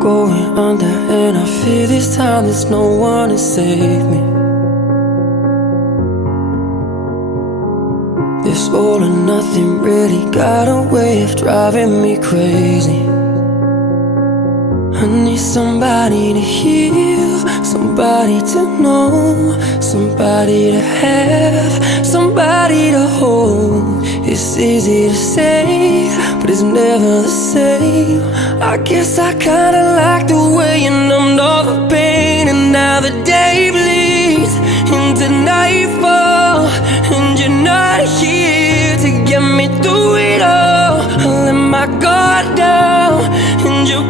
going under, and I fear this time there's no one to save me. This all or nothing really got a way of driving me crazy. I need somebody to heal, somebody to know, somebody to have, somebody to hold. It's easy to say, but it's never the same. I guess I kinda like the way you numbed all the pain, and now the day bleeds into nightfall, and you're not here to get me through it all. I let my guard down, and you